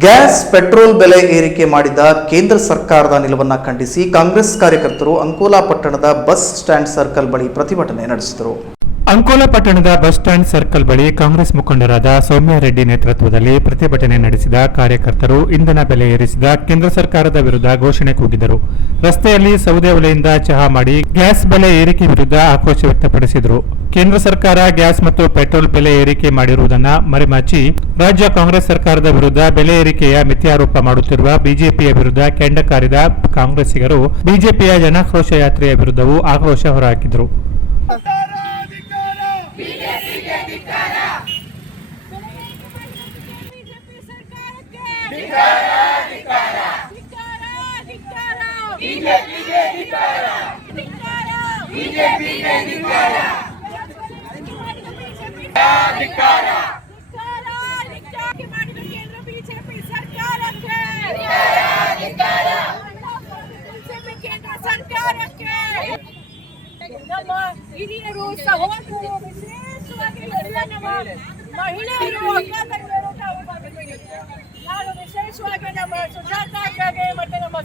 Gas petrol ಬೆಲೆ ಏರಿಕೆ ಮಾಡಿದ ಕೇಂದ್ರ ಸರ್ಕಾರದ ನಿಲುವನ್ನು ಖಂಡಿಸಿ ಕಾಂಗ್ರೆಸ್ ಕಾರ್ಯಕರ್ತರು ಅಂಕೋಲಾ ಪಟ್ಟಣದ ಬಸ್ ಸ್ಟ್ಯಾಂಡ್ ಸರ್ಕಲ್ ಬಳಿ ಪ್ರತಿಭಟನೆ ನಡೆಸಿದರು. ಅಂಕೋಲಾ ಪಟ್ಟಣದ ಬಸ್ ಸ್ಟ್ಯಾಂಡ್ ಸರ್ಕಲ್ ಬಳಿ ಕಾಂಗ್ರೆಸ್ ಮುಖಂಡರಾದ ಸೌಮ್ಯ ರೆಡ್ಡಿ ನೇತೃತ್ವದಲ್ಲಿ ಪ್ರತಿಭಟನೆ ನಡೆಸಿದ ಕಾರ್ಯಕರ್ತರು ಇಂಧನ ಬೆಲೆ ಏರಿಸಿದ ಕೇಂದ್ರ ಸರ್ಕಾರದ ವಿರುದ್ಧ ಘೋಷಣೆ ಕೂಗಿದರು. ರಸ್ತೆಯಲ್ಲಿ ಸೌದೆ ಒಲೆಯಿಂದ ಚಹಾ ಮಾಡಿ ಗ್ಯಾಸ್ ಬೆಲೆ ಏರಿಕೆ ವಿರುದ್ಧ ಆಕ್ರೋಶ ವ್ಯಕ್ತಪಡಿಸಿದರು. ಕೇಂದ್ರ ಸರ್ಕಾರ ಗ್ಯಾಸ್ ಮತ್ತು ಪೆಟ್ರೋಲ್ ಬೆಲೆ ಏರಿಕೆ ಮಾಡಿರುವುದನ್ನು ಮರೆಮಾಚಿ ರಾಜ್ಯ ಕಾಂಗ್ರೆಸ್ ಸರ್ಕಾರದ ವಿರುದ್ಧ ಬೆಲೆ ಏರಿಕೆಯ ಮಿಥ್ಯಾರೋಪ ಮಾಡುತ್ತಿರುವ ಬಿಜೆಪಿಯ ವಿರುದ್ಧ ಕೆಂಡ ಕಾರಿದ ಕಾಂಗ್ರೆಸ್ಸಿಗರು ಬಿಜೆಪಿಯ ಜನಾಕ್ರೋಶ ಯಾತ್ರೆಯ ವಿರುದ್ಧವೂ ಆಕ್ರೋಶ ಹೊರಹಾಕಿದರು. ಹಿರಿಯರು ಸಹೋದರರು ವಿಶೇಷವಾಗಿ ಮಹಿಳೆಯರು ನಾನು ವಿಶೇಷವಾಗಿ ನಮ್ಮ ಸುಜಾತಾಗೆ ಮತ್ತೆ ನಮ್ಮ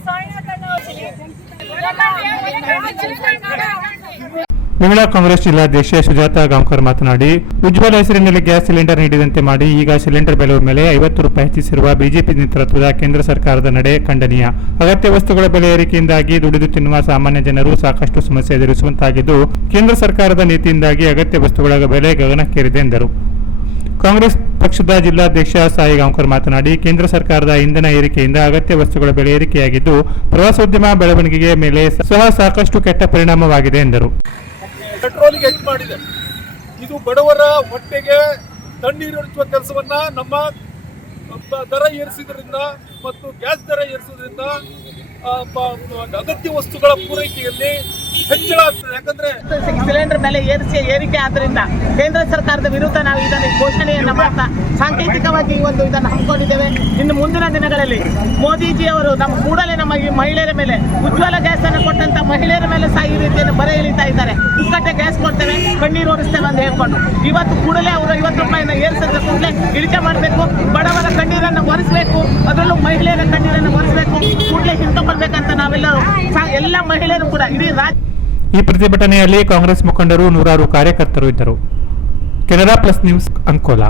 ಮಹಿಳಾ ಕಾಂಗ್ರೆಸ್ ಜಿಲ್ಲಾಧ್ಯಕ್ಷೆ ಸುಜಾತಾ ಗಾಂವ್ಕರ್ ಮಾತನಾಡಿ, ಉಜ್ವಲ ಹೆಸರಿನಲ್ಲಿ ಗ್ಯಾಸ್ ಸಿಲಿಂಡರ್ ನೀಡಿದಂತೆ ಮಾಡಿ ಈಗ ಸಿಲಿಂಡರ್ ಬೆಲೆ ಮೇಲೆ 50 ರೂಪಾಯಿ ಹೆಚ್ಚಿಸಿರುವ ಬಿಜೆಪಿ ನೇತೃತ್ವದ ಕೇಂದ್ರ ಸರ್ಕಾರದ ನಡೆ ಖಂಡನೀಯ. ಅಗತ್ಯ ವಸ್ತುಗಳ ಬೆಲೆ ಏರಿಕೆಯಿಂದಾಗಿ ದುಡಿದು ತಿನ್ನುವ ಸಾಮಾನ್ಯ ಜನರು ಸಾಕಷ್ಟು ಸಮಸ್ಯೆ ಎದುರಿಸುವಂತಾಗಿದ್ದು, ಕೇಂದ್ರ ಸರ್ಕಾರದ ನೀತಿಯಿಂದಾಗಿ ಅಗತ್ಯ ವಸ್ತುಗಳ ಬೆಲೆ ಗಗನಕ್ಕೇರಿದೆ ಎಂದರು. ಕಾಂಗ್ರೆಸ್ ಪಕ್ಷದ ಜಿಲ್ಲಾಧ್ಯಕ್ಷ ಸಾಯಿ ಗಾಂವ್ಕರ್ ಮಾತನಾಡಿ, ಕೇಂದ್ರ ಸರ್ಕಾರದ ಇಂಧನ ಏರಿಕೆಯಿಂದ ಅಗತ್ಯ ವಸ್ತುಗಳ ಬೆಲೆ ಏರಿಕೆಯಾಗಿದ್ದು ಪ್ರವಾಸೋದ್ಯಮ ಬೆಳವಣಿಗೆಗೆ ಮೇಲೆ ಸಹ ಸಾಕಷ್ಟು ಕೆಟ್ಟ ಪರಿಣಾಮವಾಗಿದೆ ಎಂದರು. ಪೆಟ್ರೋಲಿಗೆ ಹೆಚ್ಚು ಮಾಡಿದೆ. ಇದು ಬಡವರ ಹೊಟ್ಟೆಗೆ ತಣ್ಣೀರಿಡುವ ಕೆಲಸವನ್ನ ನಮ್ಮ ದರ ಏರಿಸಿದ್ರಿಂದ ಮತ್ತು ಗ್ಯಾಸ್ ದರ ಏರಿಸೋದ್ರಿಂದ ಅಗತ್ಯ ವಸ್ತುಗಳ ಪೂರೈಕೆಯಲ್ಲಿ ಹೆಚ್ಚಳ ಆಗ್ತದೆ. ಯಾಕಂದ್ರೆ ಸಿಲಿಂಡರ್ ಬೆಲೆ ಏರಿಕೆ ಆದ್ರಿಂದ ಕೇಂದ್ರ ಸರ್ಕಾರದ ವಿರುದ್ಧ ನಾವು ಇದನ್ನು ಘೋಷಣೆಯನ್ನ ಮಾಡ್ತಾ ಸಾಂಕೇತಿಕವಾಗಿ ಒಂದು ಇದನ್ನು ಹಮ್ಮಿಕೊಂಡಿದ್ದೇವೆ. ಇನ್ನು ಮುಂದಿನ ದಿನಗಳಲ್ಲಿ ಮೋದಿಜಿ ಅವರು ಕೂಡಲೇ ನಮ್ಮ ಈ ಮಹಿಳೆಯರ ಮೇಲೆ ಉಜ್ವಲ ಗ್ಯಾಸ್ ಅನ್ನು ಕೊಟ್ಟಂತ ಮಹಿಳೆಯರ ಮೇಲೆ ಸಹ ಈ ರೀತಿಯನ್ನು ಬರೆ ಎಳಿತಾ ಇದ್ದಾರೆ. ಪುಕ್ಕಟ್ಟೆ ಗ್ಯಾಸ್ ಕೊಡ್ತೇವೆ, ಕಣ್ಣೀರು ಓಡಿಸ್ತೇವೆ ಅಂತ ಹೇಳ್ಕೊಂಡು ಇವತ್ತು ಕೂಡಲೇ ಅವರು 50 ರೂಪಾಯಿನ ಏರಿಸಿದ ಕೂಡಲೇ ಇಳಿಕೆ ಮಾಡಬೇಕು. ಬಡವರ ಕಣ್ಣೀರನ್ನು ಒರೆಸಬೇಕು, ಅದರಲ್ಲೂ ಮಹಿಳೆಯರ ಕಣ್ಣೀರನ್ನು ಒರೆಸಬೇಕು, ಕೂಡಲೇ ಹಿಂತಕೊಳ್ಬೇಕಂತ ನಾವೆಲ್ಲರೂ ಎಲ್ಲ ಮಹಿಳೆಯರು ಕೂಡ ಇಡೀ ರಾಜ್ಯ. ಈ ಪ್ರತಿಭಟನೆಯಲ್ಲಿ ಕಾಂಗ್ರೆಸ್ ಮುಖಂಡರು, ನೂರಾರು ಕಾರ್ಯಕರ್ತರು ಇದ್ದರು. Canara plus news, Ankola.